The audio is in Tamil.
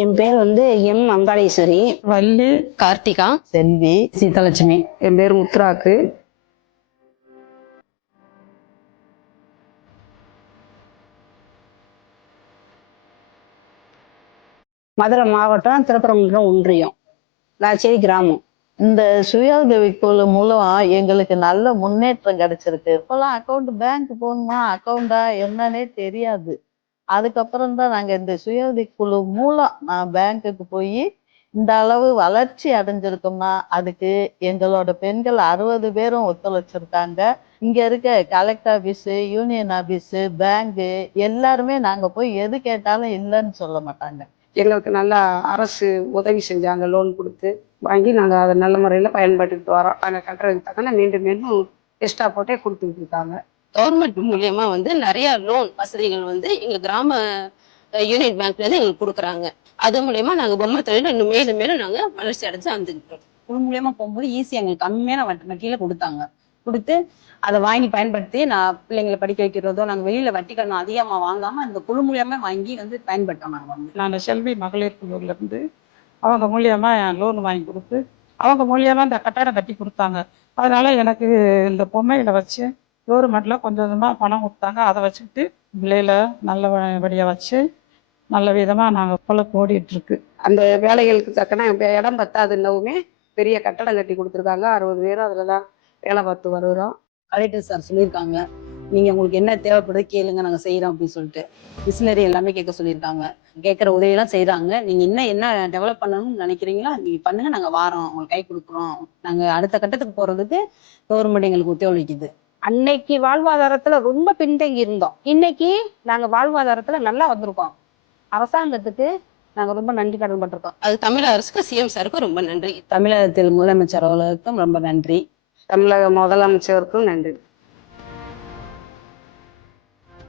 என் பேர் வந்து எம் அங்காளேஸ்வரி. வள்ளி, கார்த்திகா, செல்வி, சீதாலட்சுமி. என் பேர் முத்துராக்கு. மதுரை மாவட்டம், திருப்பரங்குன்றம் ஒன்றியம், லாச்சேரி கிராமம். இந்த சுய உதவி குழு மூலம் எங்களுக்கு நல்ல முன்னேற்றம் கிடைச்சிருக்கு. இப்போலாம் அக்கௌண்ட் பேங்க் போகணுமா, அக்கௌண்டா என்னன்னே தெரியாது. அதுக்கப்புறம் தான் நாங்கள் இந்த சுய உதவி குழு மூலம் நான் பேங்க்குக்கு போய் இந்த அளவு வளர்ச்சி அடைஞ்சிருக்கோம்னா அதுக்கு எங்களோட பெண்கள் 60 பேரும் ஒத்துழைச்சிருக்காங்க. இங்க இருக்க collector office, union office, bank எல்லாருமே நாங்க போய் எது கேட்டாலும் இல்லைன்னு சொல்ல மாட்டாங்க. எங்களுக்கு நல்லா அரசு உதவி செஞ்சாங்க, லோன் கொடுத்து வாங்கி நாங்கள் அதை நல்ல முறையில் பயன்படுத்திட்டு வரோம். நாங்கள் கட்டுறதுக்கு தக்கன மீண்டும் மீண்டும் எக்ஸ்ட்ரா போட்டே கொடுத்துட்டு இருக்காங்க. கவர்மெண்ட் மூலியமா நிறைய லோன் வசதிகள் எங்க கிராம யூனியன் பேங்க்ல இருந்து எங்களுக்கு கொடுக்குறாங்க. அது மூலியமா நாங்க பொம்மை தொழில இன்னும் மேலும் மேலும் நாங்க வளர்ச்சி அடைஞ்சு வந்துருக்கோம். குழு மூலியமா போகும்போது ஈஸியா எங்களுக்கு கம்மியான வட்டியில கொடுத்து அதை வாங்கி பயன்படுத்தி நான் பிள்ளைங்களை படிக்க வைக்கிறதோ, நாங்கள் வெளியில வட்டி கடன் அதிகமா வாங்காம இந்த குழு மூலியமா வாங்கி பயன்படுத்தோம். நான் செல்வி மகளிர் குழுல இருந்து அவங்க மூலியமா லோன் வாங்கி கொடுத்து அவங்க மூலியமா இந்த கட்டடம் கட்டி கொடுத்தாங்க. அதனால எனக்கு இந்த பொம்மையில வச்சு கவர்மெண்ட்ல கொஞ்சம் கொஞ்சமாக பணம் கொடுத்தாங்க. அதை வச்சுக்கிட்டு பிள்ளையில நல்லபடியாக வச்சு நல்ல விதமாக நாங்கள் பொழப்பு ஓடிட்டு இருக்கு. அந்த வேலைகளுக்கு தக்கன இடம் பத்தாது, இன்னவுமே பெரிய கட்டடம் கட்டி கொடுத்துருக்காங்க. 60 பேரும் அதில் தான் வேலை பார்த்து வருகிறோம். கலெக்டர் சார் சொல்லியிருக்காங்க, நீங்க உங்களுக்கு என்ன தேவைப்படுது கேளுங்க, நாங்க செய்யறோம் அப்படின்னு சொல்லிட்டு. மிஷினரி எல்லாமே கேட்க சொல்லியிருக்காங்க. கேட்குற உதவியெல்லாம் செய்யறாங்க. நீங்க என்ன டெவலப் பண்ணணும்னு நினைக்கிறீங்களோ நீங்க பண்ணுங்க, நாங்க வாரோம், உங்களுக்கு கை கொடுக்குறோம். நாங்க அடுத்த கட்டத்துக்கு போறதுக்கு கவர்மெண்ட் எங்களுக்கு ஒத்துழைக்குது. அன்னைக்கு வாழ்வாதாரத்துல ரொம்ப பின்தங்கி இருந்தோம், இன்னைக்கு நாங்க வாழ்வாதாரத்துல நல்லா வந்திருக்கோம். அரசாங்கத்துக்கு நாங்க ரொம்ப நன்றி கடன் பட்டிருக்கோம். அது தமிழக அரசுக்கு, சிஎம் சாருக்கும் ரொம்ப நன்றி. தமிழகத்தில் முதலமைச்சர் அவர்களுக்கும் ரொம்ப நன்றி. தமிழக முதலமைச்சருக்கும் நன்றி.